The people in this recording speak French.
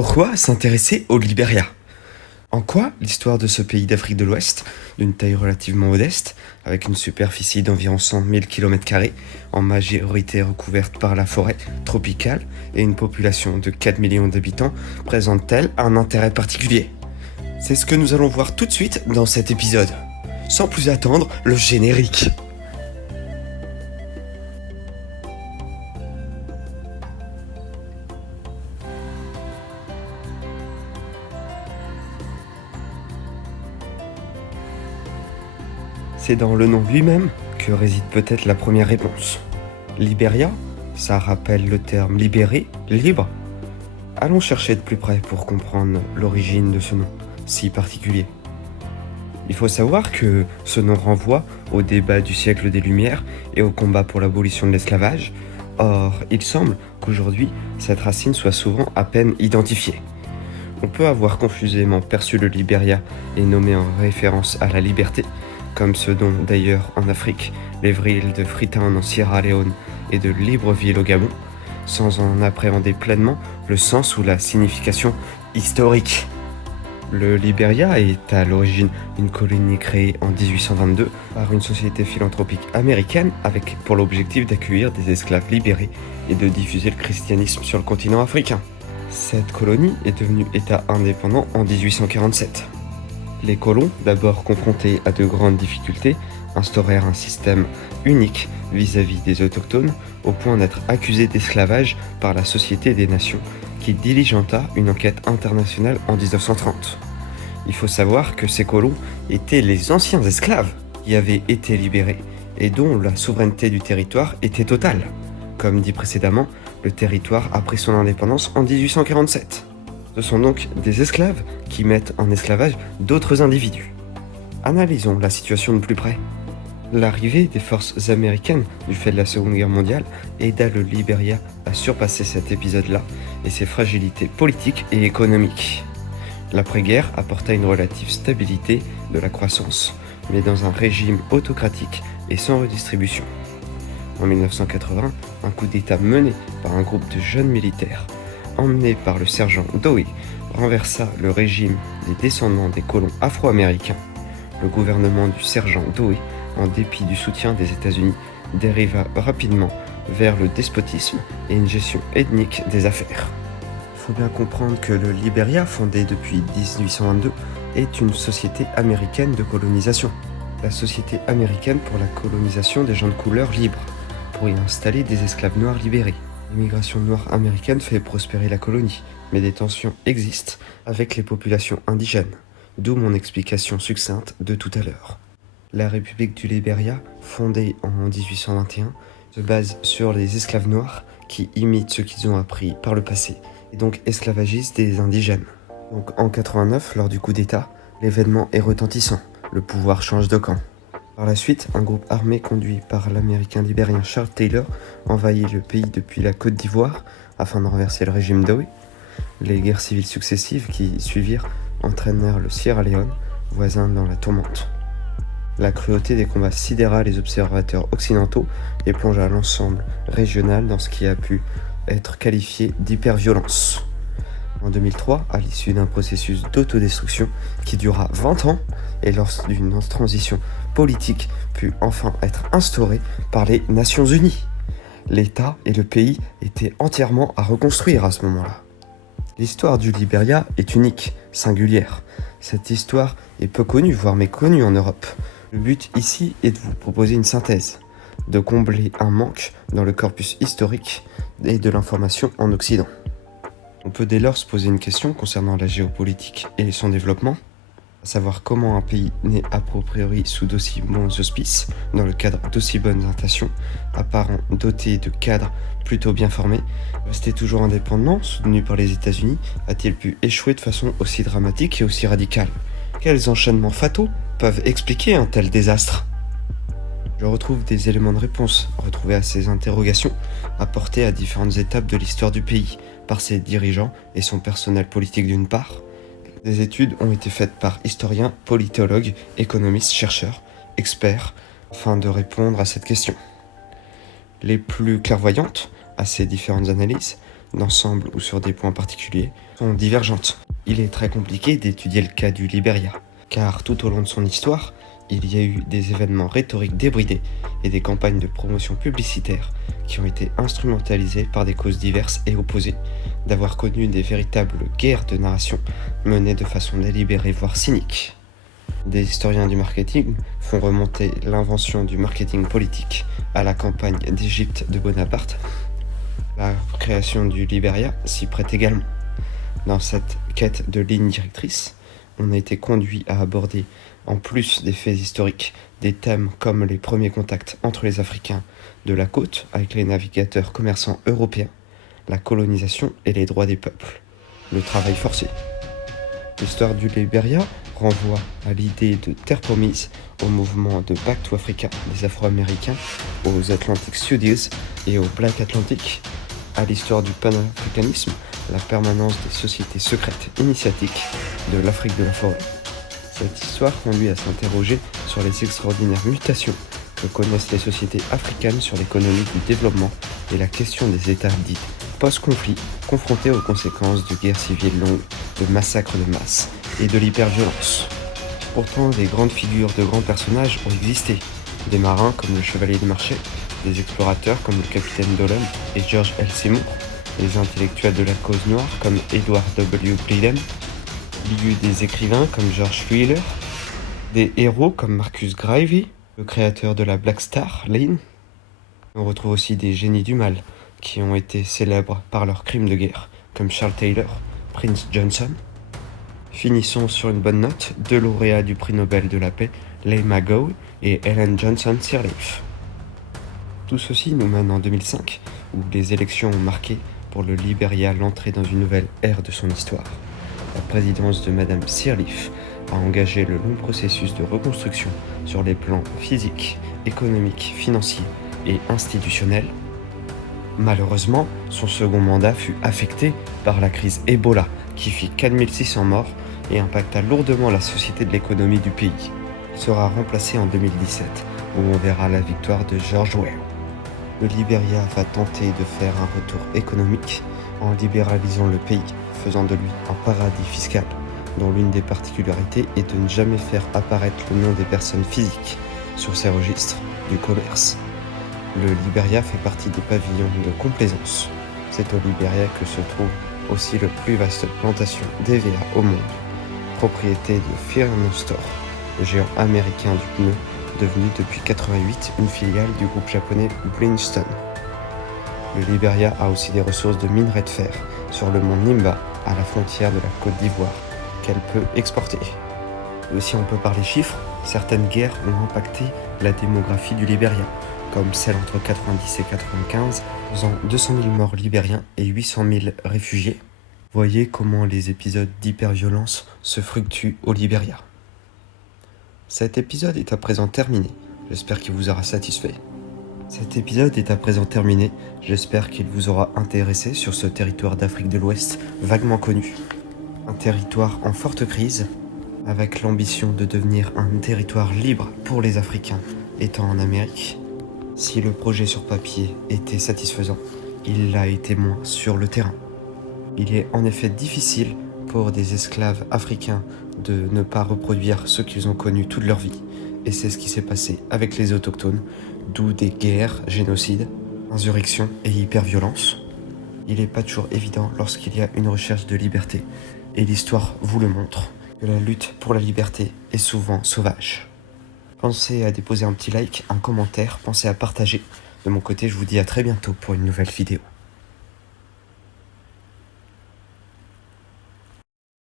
Pourquoi s'intéresser au Libéria? En quoi l'histoire de ce pays d'Afrique de l'Ouest, d'une taille relativement modeste, avec une superficie d'environ 100 000 km², en majorité recouverte par la forêt tropicale et une population de 4 millions d'habitants, présente-t-elle un intérêt particulier? C'est ce que nous allons voir tout de suite dans cet épisode. Sans plus attendre, le générique. C'est dans le nom lui-même que réside peut-être la première réponse. Libéria, ça rappelle le terme libéré, libre. Allons chercher de plus près pour comprendre l'origine de ce nom si particulier. Il faut savoir que ce nom renvoie au débat du siècle des Lumières et au combat pour l'abolition de l'esclavage. Or, il semble qu'aujourd'hui, cette racine soit souvent à peine identifiée. On peut avoir confusément perçu le Libéria et nommé en référence à la liberté, comme ce dont d'ailleurs en Afrique, les villes de Freetown en Sierra Leone et de Libreville au Gabon, sans en appréhender pleinement le sens ou la signification historique. Le Libéria est à l'origine une colonie créée en 1822 par une société philanthropique américaine avec pour l'objectif d'accueillir des esclaves libérés et de diffuser le christianisme sur le continent africain. Cette colonie est devenue État indépendant en 1847. Les colons, d'abord confrontés à de grandes difficultés, instaurèrent un système unique vis-à-vis des autochtones au point d'être accusés d'esclavage par la Société des Nations qui diligenta une enquête internationale en 1930. Il faut savoir que ces colons étaient les anciens esclaves qui avaient été libérés et dont la souveraineté du territoire était totale. Comme dit précédemment, le territoire a pris son indépendance en 1847. Ce sont donc des esclaves qui mettent en esclavage d'autres individus. Analysons la situation de plus près. L'arrivée des forces américaines du fait de la Seconde Guerre mondiale aida le Libéria à surpasser cet épisode-là et ses fragilités politiques et économiques. L'après-guerre apporta une relative stabilité de la croissance, mais dans un régime autocratique et sans redistribution. En 1980, un coup d'État mené par un groupe de jeunes militaires, emmené par le sergent Dewey, renversa le régime des descendants des colons afro-américains. Le gouvernement du sergent Dewey, en dépit du soutien des États-Unis, dériva rapidement vers le despotisme et une gestion ethnique des affaires. Il faut bien comprendre que le Libéria, fondé depuis 1822, est une société américaine de colonisation. La Société américaine pour la colonisation des gens de couleur libres, pour y installer des esclaves noirs libérés. L'immigration noire américaine fait prospérer la colonie, mais des tensions existent avec les populations indigènes, d'où mon explication succincte de tout à l'heure. La République du Libéria, fondée en 1821, se base sur les esclaves noirs qui imitent ce qu'ils ont appris par le passé, et donc esclavagisent des indigènes. Donc en 89, lors du coup d'État, l'événement est retentissant, le pouvoir change de camp. Par la suite, un groupe armé conduit par l'américain libérien Charles Taylor envahit le pays depuis la Côte d'Ivoire afin de renverser le régime Dewey. Les guerres civiles successives qui suivirent entraînèrent le Sierra Leone, voisin dans la tourmente. La cruauté des combats sidéra les observateurs occidentaux et plongea l'ensemble régional dans ce qui a pu être qualifié d'hyperviolence. En 2003, à l'issue d'un processus d'autodestruction qui dura 20 ans et lors d'une transition politique put enfin être instaurée par les Nations Unies. L'État et le pays étaient entièrement à reconstruire à ce moment-là. L'histoire du Libéria est unique, singulière. Cette histoire est peu connue, voire méconnue en Europe. Le but ici est de vous proposer une synthèse, de combler un manque dans le corpus historique et de l'information en Occident. On peut dès lors se poser une question concernant la géopolitique et son développement, à savoir comment un pays né a priori sous d'aussi bons auspices, dans le cadre d'aussi bonnes intentions, apparent doté de cadres plutôt bien formés, resté toujours indépendant, soutenu par les États-Unis, a-t-il pu échouer de façon aussi dramatique et aussi radicale? Quels enchaînements fataux peuvent expliquer un tel désastre? Je retrouve des éléments de réponse retrouvés à ces interrogations, apportés à différentes étapes de l'histoire du pays, par ses dirigeants et son personnel politique d'une part. Des études ont été faites par historiens, politologues, économistes, chercheurs, experts, afin de répondre à cette question. Les plus clairvoyantes à ces différentes analyses d'ensemble ou sur des points particuliers, sont divergentes. Il est très compliqué d'étudier le cas du Liberia, car tout au long de son histoire, il y a eu des événements rhétoriques débridés et des campagnes de promotion publicitaire qui ont été instrumentalisées par des causes diverses et opposées, d'avoir connu des véritables guerres de narration menées de façon délibérée voire cynique. Des historiens du marketing font remonter l'invention du marketing politique à la campagne d'Égypte de Bonaparte. La création du Liberia s'y prête également. Dans cette quête de ligne directrice, on a été conduit à aborder, en plus des faits historiques, des thèmes comme les premiers contacts entre les Africains de la côte avec les navigateurs commerçants européens, la colonisation et les droits des peuples, le travail forcé. L'histoire du Liberia renvoie à l'idée de terre promise, au mouvement de Back to Africa des Afro-Américains, aux Atlantic Studies et au Black Atlantic, à l'histoire du panafricanisme, la permanence des sociétés secrètes initiatiques de l'Afrique de la forêt. Cette histoire conduit à s'interroger sur les extraordinaires mutations que connaissent les sociétés africaines sur l'économie du développement et la question des États dits post-conflit, confrontés aux conséquences de guerres civiles longues, de massacres de masse et de l'hyperviolence. Pourtant, des grandes figures de grands personnages ont existé, des marins comme le Chevalier de Marchais, des explorateurs comme le capitaine Dolan et George L. Seymour, des intellectuels de la cause noire comme Edward W. Bleedham, il y eut des écrivains comme George Wheeler, des héros comme Marcus Garvey, le créateur de la Black Star Line. On retrouve aussi des génies du mal qui ont été célèbres par leurs crimes de guerre, comme Charles Taylor, Prince Johnson. Finissons sur une bonne note, deux lauréats du prix Nobel de la paix, Leigh McGowan et Ellen Johnson Sirleaf. Tout ceci nous mène en 2005, où les élections ont marqué pour le Liberia l'entrée dans une nouvelle ère de son histoire. La présidence de Madame Sirleaf a engagé le long processus de reconstruction sur les plans physiques, économiques, financiers et institutionnels. Malheureusement, son second mandat fut affecté par la crise Ebola qui fit 4600 morts et impacta lourdement la société de l'économie du pays. Il sera remplacé en 2017 où on verra la victoire de George Weah. Le Liberia va tenter de faire un retour économique en libéralisant le pays, faisant de lui un paradis fiscal dont l'une des particularités est de ne jamais faire apparaître le nom des personnes physiques sur ses registres du commerce. Le Liberia fait partie des pavillons de complaisance. C'est au Liberia que se trouve aussi le plus vaste plantation d'EVA au monde, propriété de Firmenich Store, le géant américain du pneu, devenu depuis 1988 une filiale du groupe japonais Bridgestone. Le Liberia a aussi des ressources de minerais de fer sur le mont Nimba, à la frontière de la Côte d'Ivoire, qu'elle peut exporter. Et aussi on peut parler chiffres, certaines guerres ont impacté la démographie du Liberia, comme celle entre 90 et 95, causant 200 000 morts libériens et 800 000 réfugiés. Voyez comment les épisodes d'hyperviolence se fructuent au Liberia. Cet épisode est à présent terminé, j'espère qu'il vous aura satisfait. Cet épisode est à présent terminé, j'espère qu'il vous aura intéressé sur ce territoire d'Afrique de l'Ouest vaguement connu. Un territoire en forte crise, avec l'ambition de devenir un territoire libre pour les Africains étant en Amérique. Si le projet sur papier était satisfaisant, il l'a été moins sur le terrain. Il est en effet difficile pour des esclaves africains de ne pas reproduire ce qu'ils ont connu toute leur vie. Et c'est ce qui s'est passé avec les autochtones, d'où des guerres, génocides, insurrections et hyperviolences. Il n'est pas toujours évident lorsqu'il y a une recherche de liberté. Et l'histoire vous le montre, que la lutte pour la liberté est souvent sauvage. Pensez à déposer un petit like, un commentaire, pensez à partager. De mon côté, je vous dis à très bientôt pour une nouvelle vidéo.